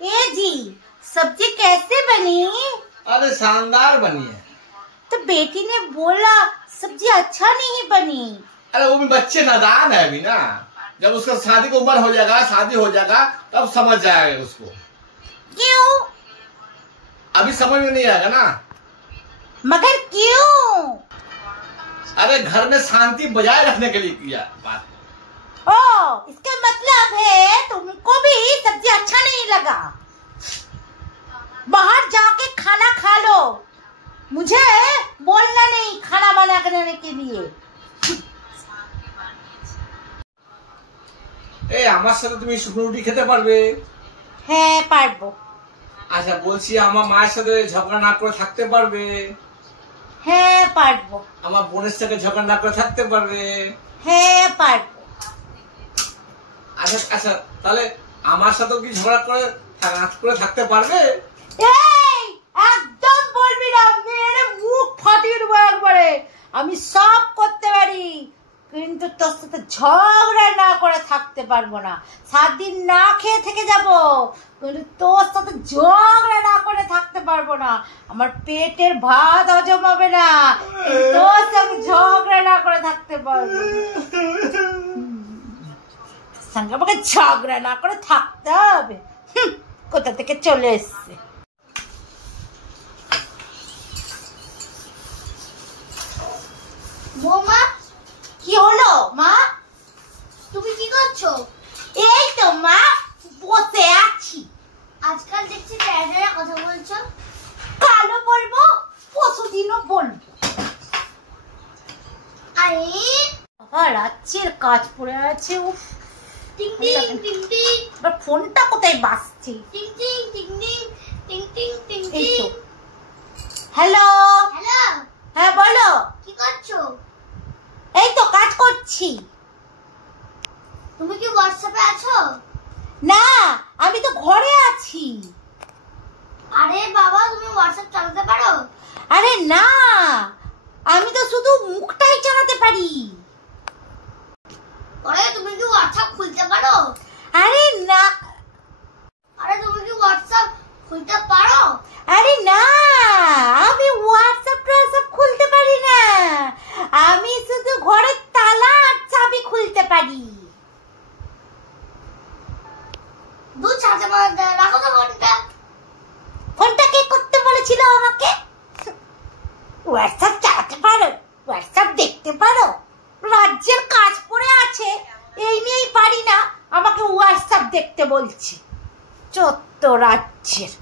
ए जी, सब्जी कैसे बनी? अरे शानदार बनी है। तो बेटी ने बोला सब्जी अच्छा नहीं बनी। अरे वो भी बच्चे नादान है अभी ना, जब उसका शादी की उम्र हो जाएगा, शादी हो जाएगा तब समझ जाएगा उसको। क्यों? अभी समझ में नहीं आएगा ना। मगर क्यों? अरे घर में शांति बजाय रखने के लिए किया बात। ओ, इसका मतलब है तुमको भी सब्जी अच्छा नहीं लगा। बाहर जाके खाना खा लो, मुझे बोलना नहीं खाना बना करने के लिए। ए আমার সাথে তুমি শুকনো রুটি খেতে পারবে? হ্যাঁ পারবো। আচ্ছা বলছি আমার মায়ের সাথে ঝগড়া না করে থাকতে পারবে? হ্যাঁ পারবো। আমার বোনের সাথে ঝগড়া না করে থাকতে পারবে? হ্যাঁ পারবো। আচ্ছা আচ্ছা তাহলে আমার সাথেও কি ঝগড়া করে থাকতে পারবে? এই একদম বলবি না, মেরে মুখ ফাটিয়ে দেবো একবারে। আমি সব করতে পারি, কিন্তু তোর সাথে ঝগড়া না করে থাকতে পারবো না। 7 দিন না খেয়ে থেকে যাব, কিন্তু তোর সাথে ঝগড়া না করে থাকতে পারবো না। আমার পেটের ভাত হজম হবে না, তোর সাথে ঝগড়া না করে থাকতে পারবো না। সঙ্গে আমাকে ঝগড়া না করে থাকতে হবে। কোথা থেকে চলে এসছে। বৌমা, কি হলো মা? তুমি কি করছো? এই তো মা বসে আছি। আজকাল দেখছি ট্যাডেরা কথা বলছো। কালো বলবো, পরশুদিনও বলবো। আরে বাবা, রাজ্যের কাজ পড়ে আছে। উফ, টিং টিং টিং টিং এবার ফোনটা কোথায় বাজছে? টিং টিং টিং টিং টিং টিং টিং এই টিং। তো। হ্যালো, হ্যালো, হ্যাঁ বলো। কি করছো? এই তো কাজ করছি। তুমি কি হোয়াটসঅ্যাপে আছো? না, আমি তো ঘরে আছি। আরে বাবা, তুমি হোয়াটসঅ্যাপ চালাতে পারো? আরে না, আমি তো শুধু মুখটাই চালাতে পারি। আরে তুমি কি হোয়াটসঅ্যাপ খুলতে পারো? আরে না, আরে তুমি কি হোয়াটসঅ্যাপ খুলতে পারো? আরে না, আমি হোয়াটসঅ্যাপ খুলতে পারি না। আমি শুধু ঘরের তালা আর চাবি খুলতে পারি। দু চাচা মধ্যে রাখো তো ফোনটা। ফোনটা কে করতে বলেছিল আমাকে? হোয়াটসঅ্যাপ চালাতে পারো, হোয়াটসঅ্যাপ দেখতে পারো? রাজ্যের কাজ পড়ে আছে, এই নিয়েই পারি না, আমাকে হোয়াটসঅ্যাপ দেখতে বলছে। চত্ব রাজ্যের।